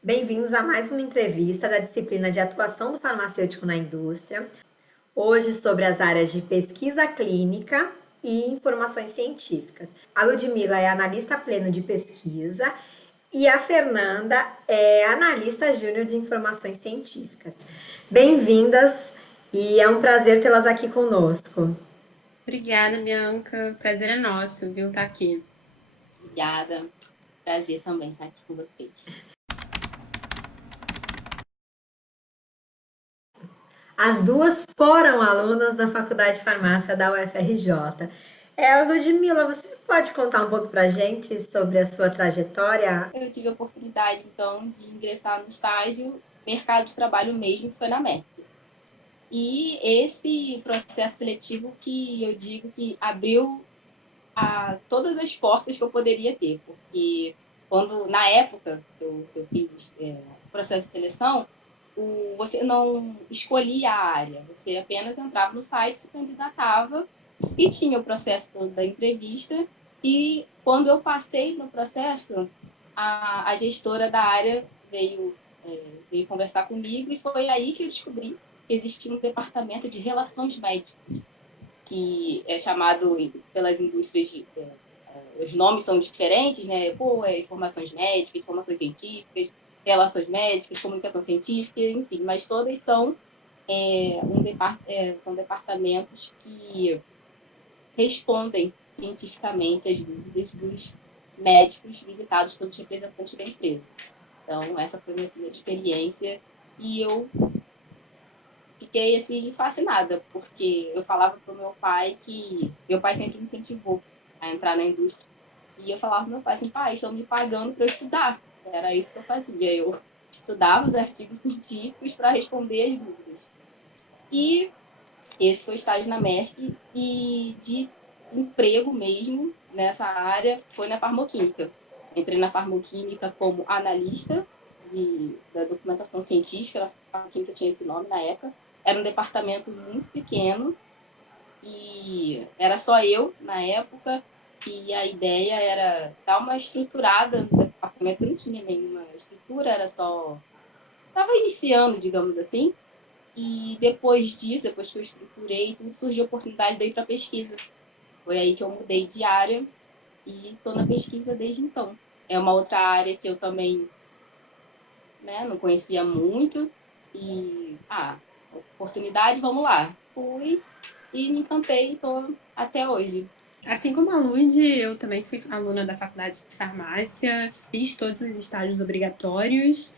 Bem-vindos a mais uma entrevista da disciplina de atuação do farmacêutico na indústria. Hoje sobre as áreas de pesquisa clínica e informações científicas. A Ludmila é analista pleno de pesquisa e a Fernanda é analista júnior de informações científicas. Bem-vindas e é um prazer tê-las aqui conosco. Obrigada, Bianca. Prazer é nosso, viu, estar aqui. Obrigada. Prazer também estar aqui com vocês. As duas foram alunas da Faculdade de Farmácia da UFRJ. Ludmila, você pode contar um pouco para a gente sobre a sua trajetória? Eu tive a oportunidade, então, de ingressar no estágio mercado de trabalho mesmo, que foi na Merck. E esse processo seletivo que eu digo que abriu todas as portas que eu poderia ter, porque na época que eu fiz o processo de seleção, você não escolhia a área, você apenas entrava no site, se candidatava e tinha o processo todo da entrevista. E quando eu passei no processo, a gestora da área veio conversar comigo, e foi aí que eu descobri que existia um departamento de relações médicas, que é chamado pelas indústrias os nomes são diferentes, né? Informações médicas, informações científicas, relações médicas, comunicação científica, enfim, mas todas são departamentos que respondem cientificamente às dúvidas dos médicos visitados pelos representantes da empresa. Então, essa foi a minha primeira experiência e eu fiquei assim fascinada, porque eu falava para o meu pai que meu pai sempre me incentivou a entrar na indústria. E eu falava para meu pai assim: pai, estão me pagando para eu estudar. Era isso que eu fazia. Eu estudava os artigos científicos para responder as dúvidas. E esse foi o estágio na Merck, e de emprego mesmo nessa área foi na farmoquímica. Entrei na farmoquímica como analista da documentação científica. A farmoquímica tinha esse nome na época. Era um departamento muito pequeno e era só eu na época, e a ideia era dar uma estruturada no departamento, que não tinha nenhuma estrutura, era só... Estava iniciando, digamos assim. E depois disso, depois que eu estruturei tudo, surgiu a oportunidade de ir para pesquisa. Foi aí que eu mudei de área e estou na pesquisa desde então. É uma outra área que eu também, né, não conhecia muito. E, oportunidade, vamos lá. Fui e me encantei e estou até hoje. Assim como a Lud, eu também fui aluna da Faculdade de Farmácia, fiz todos os estágios obrigatórios.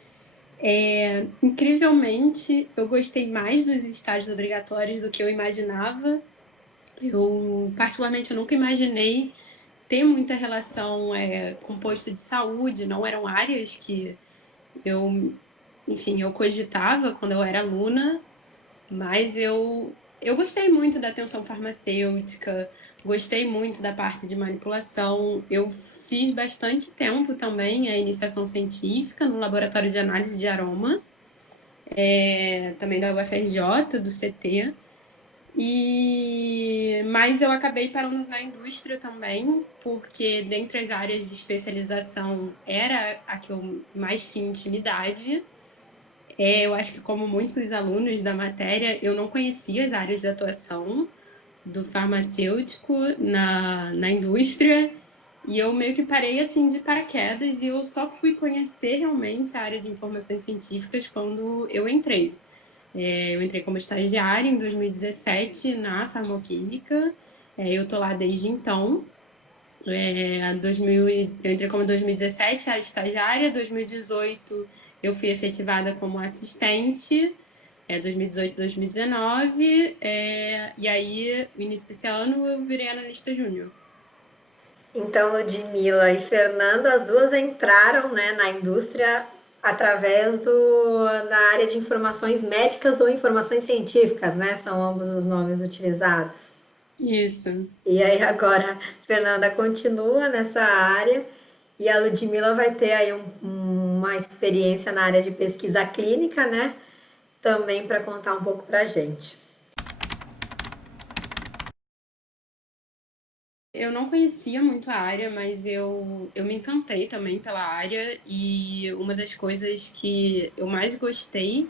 Incrivelmente, eu gostei mais dos estágios obrigatórios do que eu imaginava. Particularmente, eu nunca imaginei ter muita relação com posto de saúde, não eram áreas que eu, enfim, eu cogitava quando eu era aluna. Mas eu gostei muito da atenção farmacêutica, gostei muito da parte de manipulação. Eu fiz bastante tempo também a iniciação científica no laboratório de análise de aroma, também da UFRJ, do CT. Mas eu acabei parando na indústria também, porque dentre as áreas de especialização era a que eu mais tinha intimidade. Eu acho que, como muitos alunos da matéria, eu não conhecia as áreas de atuação do farmacêutico na indústria, e eu meio que parei assim de paraquedas, e eu só fui conhecer realmente a área de informações científicas quando eu entrei. Eu entrei como estagiária em 2017 na farmoquímica, eu tô lá desde então. Eu entrei como 2017 a estagiária, 2018 eu fui efetivada como assistente, 2018, 2019, e aí, no início desse ano, eu virei analista júnior. Então, Ludmila e Fernanda, as duas entraram, né, na indústria através da área de informações médicas ou informações científicas, né? São ambos os nomes utilizados. Isso. E aí agora a Fernanda continua nessa área e a Ludmila vai ter aí uma experiência na área de pesquisa clínica, né? Também para contar um pouco para a gente. Eu não conhecia muito a área, mas eu me encantei também pela área, e uma das coisas que eu mais gostei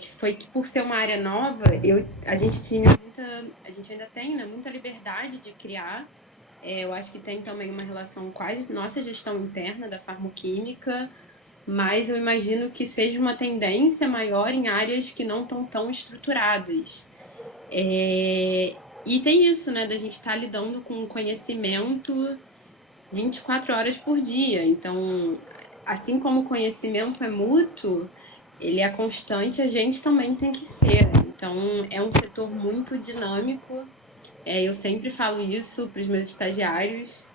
que foi que, por ser uma área nova, a gente tinha a gente ainda tem, né, muita liberdade de criar. Eu acho que tem também uma relação com a nossa gestão interna da farmoquímica, mas eu imagino que seja uma tendência maior em áreas que não estão tão estruturadas. E tem isso, né, da gente estar lidando com conhecimento 24 horas por dia. Então, assim como o conhecimento é mútuo, ele é constante, a gente também tem que ser. Então, é um setor muito dinâmico. Eu sempre falo isso para os meus estagiários.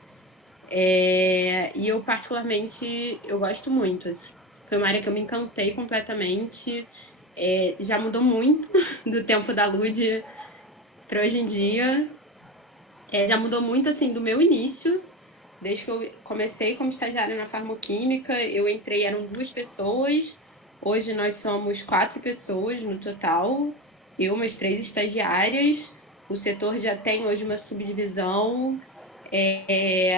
E eu, particularmente, eu gosto muito. Assim. Foi uma área que eu me encantei completamente. Já mudou muito do tempo da Lud para hoje em dia. Já mudou muito, assim, do meu início. Desde que eu comecei como estagiária na farmoquímica, eu entrei, eram 2 pessoas. Hoje nós somos 4 pessoas no total. Eu, umas 3 estagiárias. O setor já tem hoje uma subdivisão.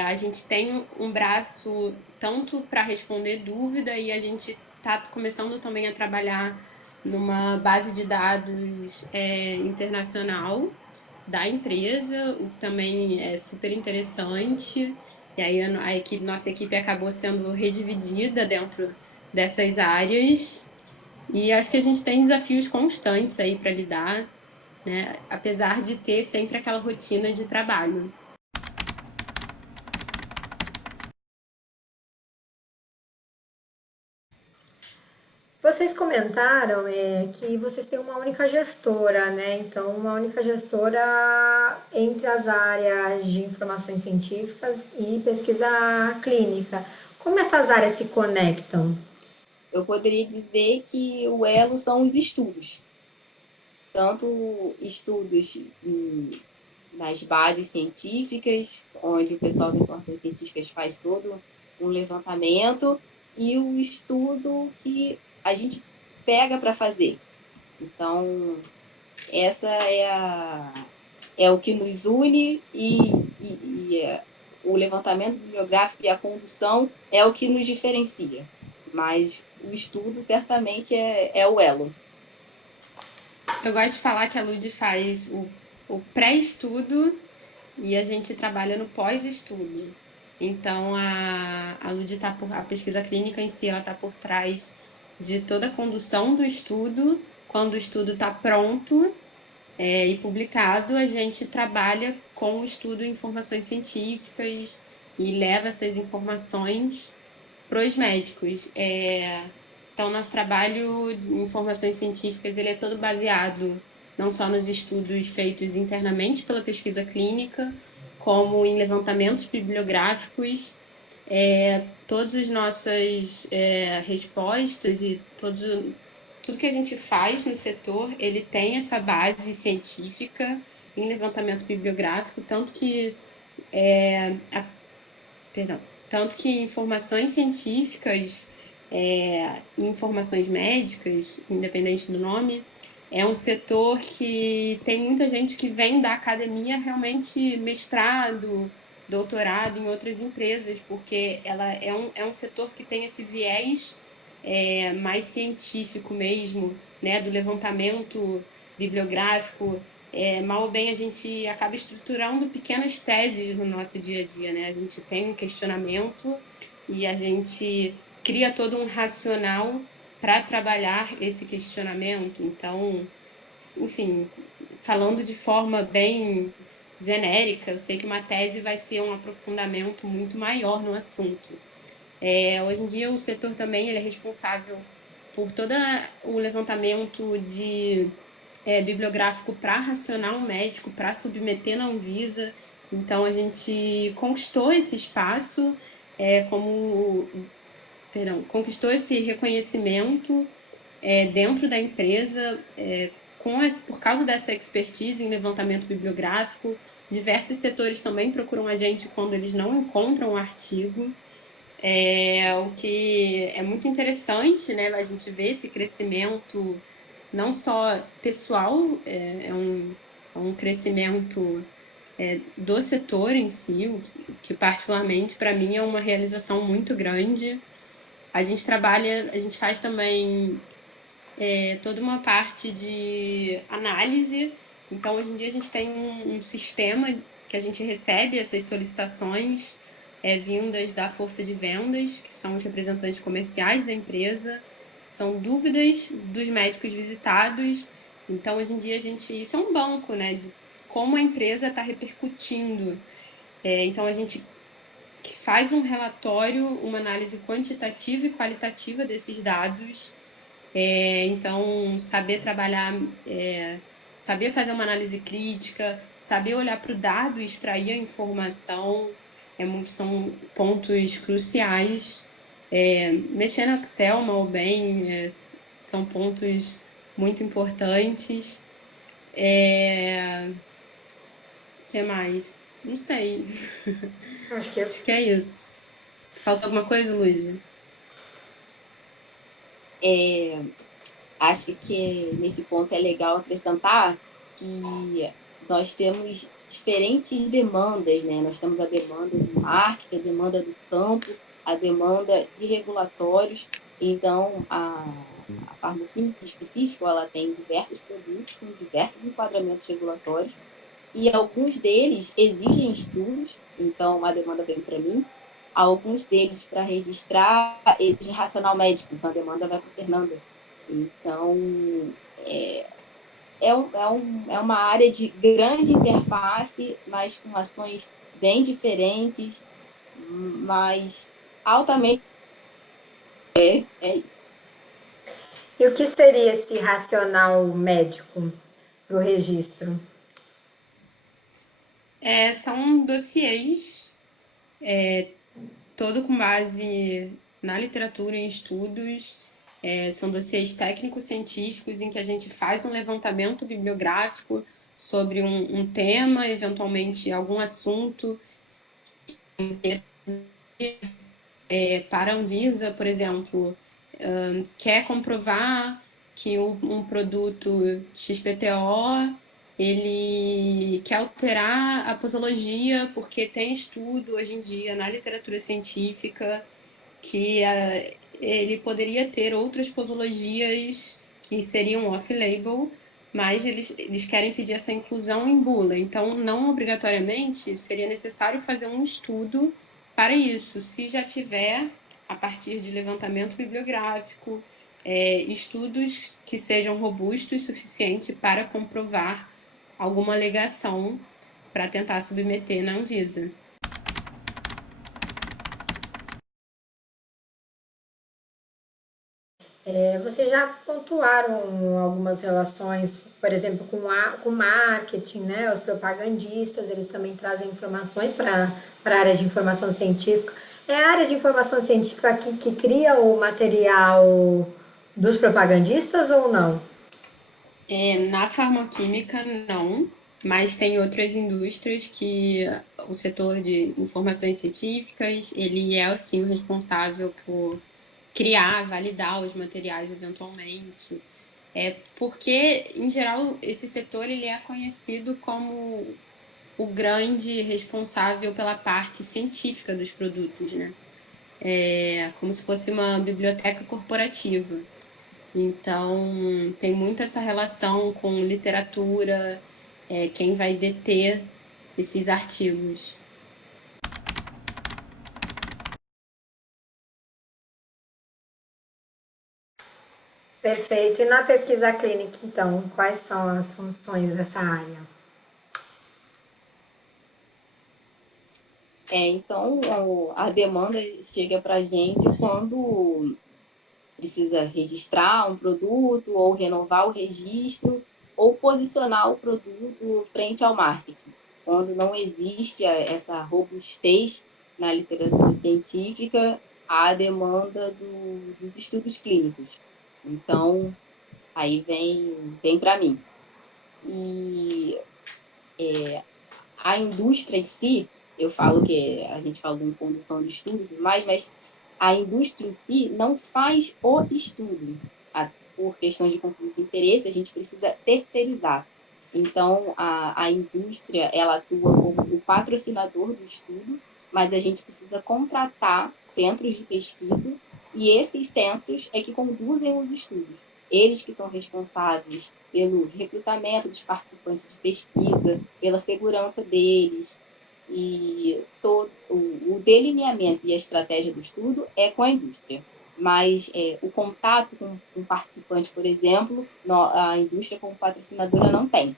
A gente tem um braço tanto para responder dúvida, e a gente está começando também a trabalhar numa base de dados internacional da empresa, o que também é super interessante. E aí nossa equipe acabou sendo redividida dentro dessas áreas. E acho que a gente tem desafios constantes aí para lidar, né? Apesar de ter sempre aquela rotina de trabalho. Vocês comentaram que vocês têm uma única gestora, né? Então, uma única gestora entre as áreas de informações científicas e pesquisa clínica. Como essas áreas se conectam? Eu poderia dizer que o elo são os estudos. Tanto estudos nas bases científicas, onde o pessoal das informações científicas faz todo um levantamento, e o estudo que a gente pega para fazer. Então, essa é o que nos une, e o levantamento bibliográfico e a condução é o que nos diferencia. Mas o estudo certamente é o elo. Eu gosto de falar que a Lud faz o pré-estudo e a gente trabalha no pós-estudo. Então, a Lud tá a pesquisa clínica em si, ela está por trás de toda a condução do estudo. Quando o estudo está pronto e publicado, a gente trabalha com o estudo em informações científicas e leva essas informações para os médicos. Então, nosso trabalho em informações científicas ele é todo baseado não só nos estudos feitos internamente pela pesquisa clínica, como em levantamentos bibliográficos. Todas as nossas respostas e tudo que a gente faz no setor, ele tem essa base científica em levantamento bibliográfico, perdão, tanto que informações científicas e informações médicas, independente do nome, é um setor que tem muita gente que vem da academia realmente mestrado, doutorado em outras empresas, porque ela é um setor que tem esse viés mais científico mesmo, né, do levantamento bibliográfico. Mal ou bem a gente acaba estruturando pequenas teses no nosso dia a dia, né? A gente tem um questionamento e a gente cria todo um racional para trabalhar esse questionamento. Então, enfim, falando de forma bem genérica, eu sei que uma tese vai ser um aprofundamento muito maior no assunto. Hoje em dia, o setor também ele é responsável por todo o levantamento bibliográfico para racional médico, para submeter na Anvisa. Então, a gente conquistou esse espaço, conquistou esse reconhecimento dentro da empresa, por causa dessa expertise em levantamento bibliográfico. Diversos setores também procuram a gente quando eles não encontram o artigo. O que é muito interessante, né? A gente vê esse crescimento não só pessoal, é um crescimento do setor em si, o que particularmente para mim é uma realização muito grande. A gente faz também toda uma parte de análise. Então, hoje em dia, a gente tem um sistema que a gente recebe essas solicitações vindas da força de vendas, que são os representantes comerciais da empresa, são dúvidas dos médicos visitados. Então, hoje em dia, isso é um banco, né? De como a empresa está repercutindo. Então, a gente faz um relatório, uma análise quantitativa e qualitativa desses dados. Então, saber trabalhar, saber fazer uma análise crítica, saber olhar para o dado e extrair a informação, são pontos cruciais. Mexer no Excel mal ou bem são pontos muito importantes. O que mais? Não sei. Acho que Acho que é isso. Falta alguma coisa, Luísa? Acho que nesse ponto é legal acrescentar que nós temos diferentes demandas, né? Nós temos a demanda do marketing, a demanda do campo, a demanda de regulatórios. Então, a farmacoquímica em específico, ela tem diversos produtos com diversos enquadramentos regulatórios e alguns deles exigem estudos, então a demanda vem para mim. Alguns deles, para registrar, exigem racional médico, então a demanda vai para Fernanda. Então, é uma área de grande interface, mas com ações bem diferentes, mas altamente. É isso. E o que seria esse racional médico para o registro? São dossiês, todo com base na literatura e em estudos. São dossiês técnico-científicos em que a gente faz um levantamento bibliográfico sobre um tema, eventualmente algum assunto. Para a Anvisa, por exemplo, quer comprovar que um produto XPTO ele quer alterar a posologia porque tem estudo hoje em dia na literatura científica que ele poderia ter outras posologias que seriam off-label, mas eles querem pedir essa inclusão em bula. Então, não obrigatoriamente seria necessário fazer um estudo para isso. Se já tiver, a partir de levantamento bibliográfico, estudos que sejam robustos o suficiente para comprovar alguma alegação para tentar submeter na Anvisa. Vocês já pontuaram algumas relações, por exemplo, com marketing, né? Os propagandistas, eles também trazem informações para a área de informação científica. É a área de informação científica aqui que cria o material dos propagandistas ou não? Na farmacêutica, não, mas tem outras indústrias que o setor de informações científicas, ele é, assim, o responsável por criar, validar os materiais eventualmente. Porque, em geral, esse setor ele é conhecido como o grande responsável pela parte científica dos produtos, né? Como se fosse uma biblioteca corporativa. Então, tem muito essa relação com literatura, quem vai deter esses artigos. Perfeito. E na pesquisa clínica, então, quais são as funções dessa área? Então, a demanda chega para a gente quando precisa registrar um produto ou renovar o registro ou posicionar o produto frente ao marketing. Quando não existe essa robustez na literatura científica, há a demanda dos estudos clínicos. Então, aí vem para mim. E a indústria em si, eu falo que a gente fala em condução de estudos, mas a indústria em si não faz o estudo. Por questões de conflito de interesse, a gente precisa terceirizar. Então, a indústria, ela atua como o patrocinador do estudo, mas a gente precisa contratar centros de pesquisa, e esses centros é que conduzem os estudos. Eles que são responsáveis pelo recrutamento dos participantes de pesquisa, pela segurança deles, e todo o delineamento e a estratégia do estudo é com a indústria. Mas o contato com o participante, por exemplo, a indústria como patrocinadora não tem.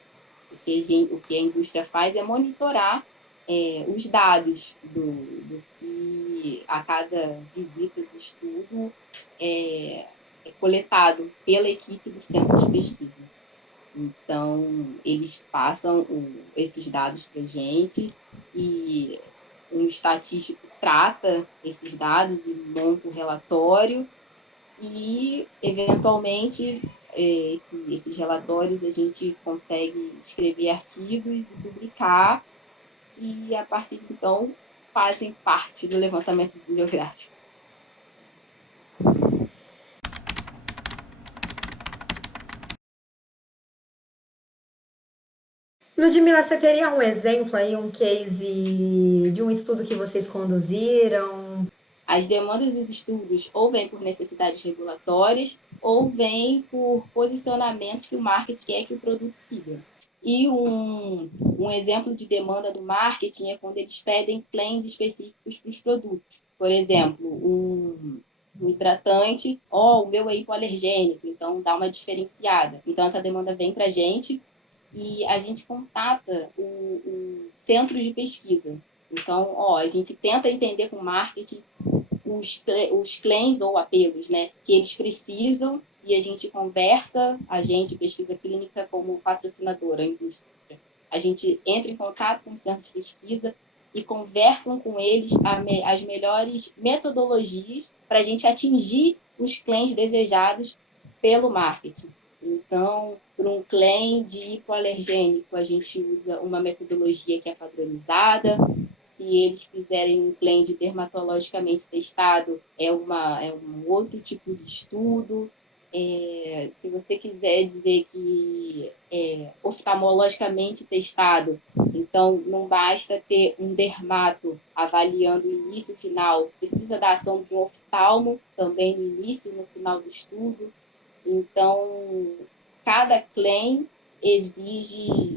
O que a indústria faz é monitorar os dados do que a cada visita de estudo é coletado pela equipe do centro de pesquisa. Então, eles passam esses dados para a gente e um estatístico trata esses dados e monta um relatório e, eventualmente, esses relatórios a gente consegue escrever artigos e publicar e, a partir de então, fazem parte do levantamento bibliográfico. Ludmila, você teria um exemplo aí, um case de um estudo que vocês conduziram? As demandas dos estudos ou vêm por necessidades regulatórias ou vêm por posicionamentos que o marketing quer que o produto siga. E um exemplo de demanda do marketing é quando eles pedem claims específicos para os produtos. Por exemplo, um hidratante, o meu é hipoalergênico, então dá uma diferenciada. Então essa demanda vem para a gente e a gente contata o centro de pesquisa. Então, a gente tenta entender com o marketing os claims ou apelos, né, que eles precisam e a gente conversa, a gente, pesquisa clínica, como patrocinadora, a indústria. A gente entra em contato com o centro de pesquisa e conversam com eles as melhores metodologias para a gente atingir os claims desejados pelo marketing. Então, para um claim de hipoalergênico, a gente usa uma metodologia que é padronizada. Se eles quiserem um claim de dermatologicamente testado, é um outro tipo de estudo. Se você quiser dizer que é oftalmologicamente testado, então não basta ter um dermato avaliando o início e o final, precisa da ação de um oftalmo também no início e no final do estudo. Então, cada claim exige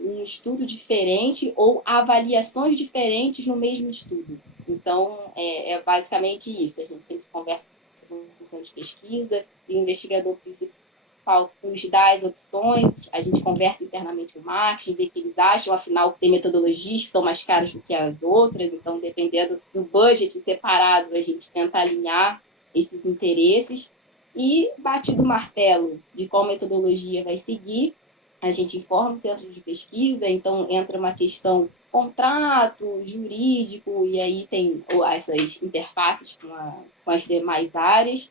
um estudo diferente ou avaliações diferentes no mesmo estudo. Então, é basicamente isso. A gente sempre conversa com a comissão de pesquisa e o investigador principal nos dá as opções, a gente conversa internamente com o marketing, vê o que eles acham, afinal, tem metodologias que são mais caras do que as outras, então, dependendo do budget separado, a gente tenta alinhar esses interesses e, batido o martelo de qual metodologia vai seguir, a gente informa o centro de pesquisa, então entra uma questão contrato, jurídico, e aí tem essas interfaces com as demais áreas,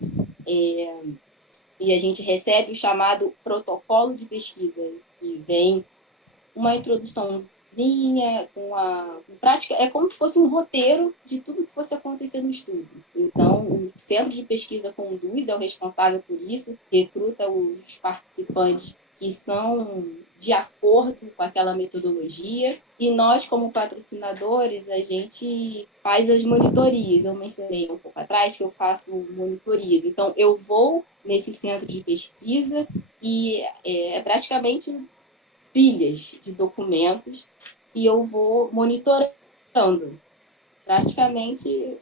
e a gente recebe o chamado protocolo de pesquisa, que vem uma introduçãozinha, com prática, é como se fosse um roteiro de tudo que fosse acontecer no estudo. Então, o centro de pesquisa conduz, é o responsável por isso, recruta os participantes que são de acordo com aquela metodologia, e nós, como patrocinadores, a gente faz as monitorias. Eu mencionei um pouco atrás que eu faço monitorias. Então, eu vou nesse centro de pesquisa e é praticamente pilhas de documentos que eu vou monitorando. Praticamente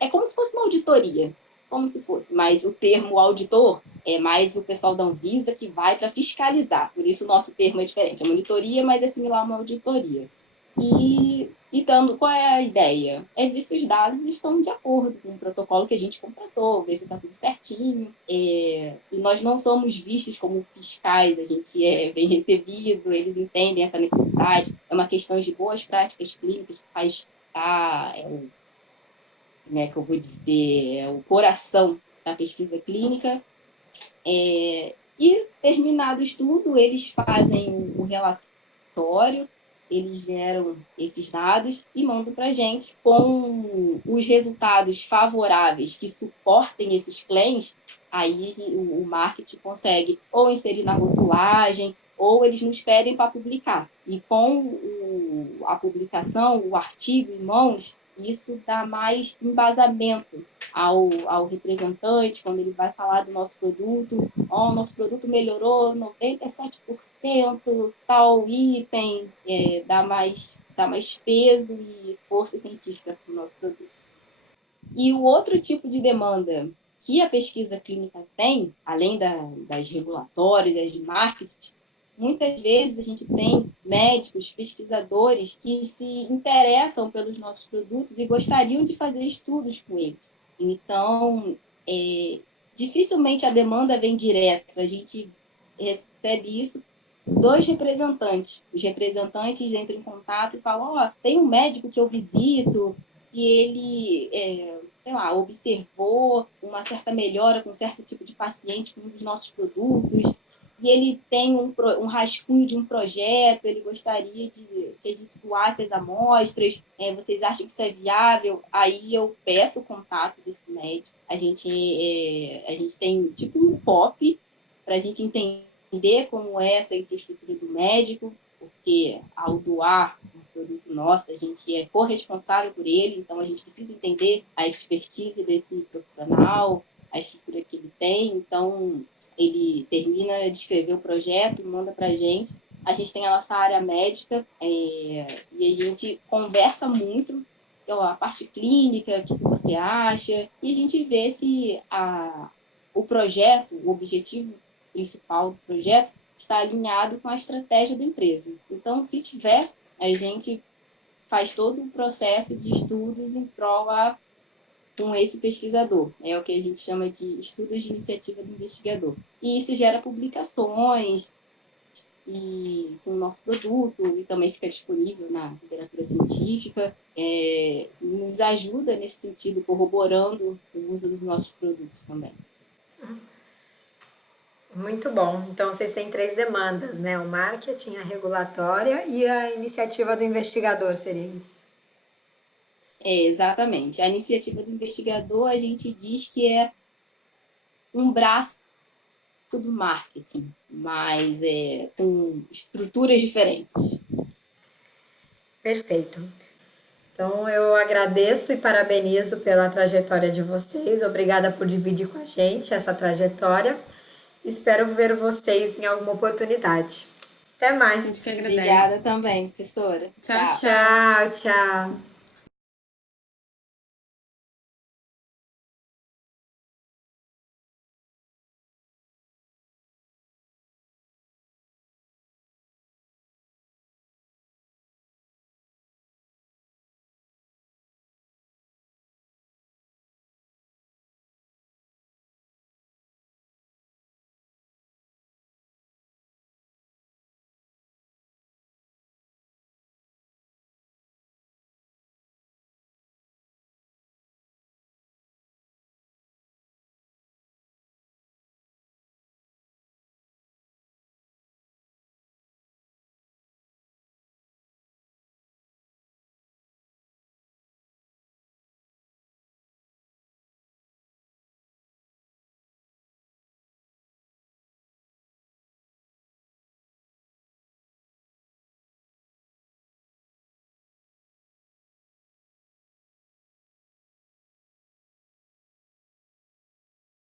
é como se fosse uma auditoria, como se fosse, mas o termo auditor é mais o pessoal da Anvisa que vai para fiscalizar, por isso o nosso termo é diferente. É monitoria, mas é similar a uma auditoria. E dando, qual é a ideia? É ver se os dados estão de acordo com o protocolo que a gente contratou, ver se está tudo certinho. E nós não somos vistos como fiscais, a gente é bem recebido, eles entendem essa necessidade. É uma questão de boas práticas clínicas que faz como é que eu vou dizer, o coração da pesquisa clínica. E, terminado o estudo, eles fazem o relatório, eles geram esses dados e mandam para a gente com os resultados favoráveis que suportem esses claims. Aí o marketing consegue ou inserir na rotulagem ou eles nos pedem para publicar. E com a publicação, o artigo em mãos, isso dá mais embasamento ao representante, quando ele vai falar do nosso produto. O nosso produto melhorou 97%, tal item, dá mais peso e força científica para o nosso produto. E o outro tipo de demanda que a pesquisa clínica tem, além das regulatórias, as de marketing, muitas vezes a gente tem médicos, pesquisadores que se interessam pelos nossos produtos e gostariam de fazer estudos com eles. Então, dificilmente a demanda vem direto. A gente recebe isso dos representantes. Os representantes entram em contato e falam: tem um médico que eu visito e ele, observou uma certa melhora com um certo tipo de paciente com um dos nossos produtos, e ele tem um rascunho de um projeto, ele gostaria de que a gente doasse as amostras, vocês acham que isso é viável? Aí eu peço o contato desse médico, a gente tem tipo um POP para a gente entender como é essa infraestrutura do médico, porque ao doar um produto nosso, a gente é corresponsável por ele, então a gente precisa entender a expertise desse profissional, a estrutura que ele tem. Então, ele termina de escrever o projeto, manda para a gente tem a nossa área médica, e a gente conversa muito, então, a parte clínica, o que você acha, e a gente vê se o projeto, o objetivo principal do projeto, está alinhado com a estratégia da empresa. Então, se tiver, a gente faz todo o processo de estudos em prol com esse pesquisador. É o que a gente chama de estudos de iniciativa do investigador. E isso gera publicações e com o nosso produto, e também fica disponível na literatura científica, nos ajuda nesse sentido, corroborando o uso dos nossos produtos também. Muito bom. Então, vocês têm 3 demandas, né? O marketing, a regulatória e a iniciativa do investigador, seria isso? Exatamente. A iniciativa do investigador, a gente diz que é um braço do marketing, mas com estruturas diferentes. Perfeito. Então, eu agradeço e parabenizo pela trajetória de vocês. Obrigada por dividir com a gente essa trajetória. Espero ver vocês em alguma oportunidade. Até mais. A gente que agradece. Obrigada também, professora. Tchau, tchau. Tchau, tchau.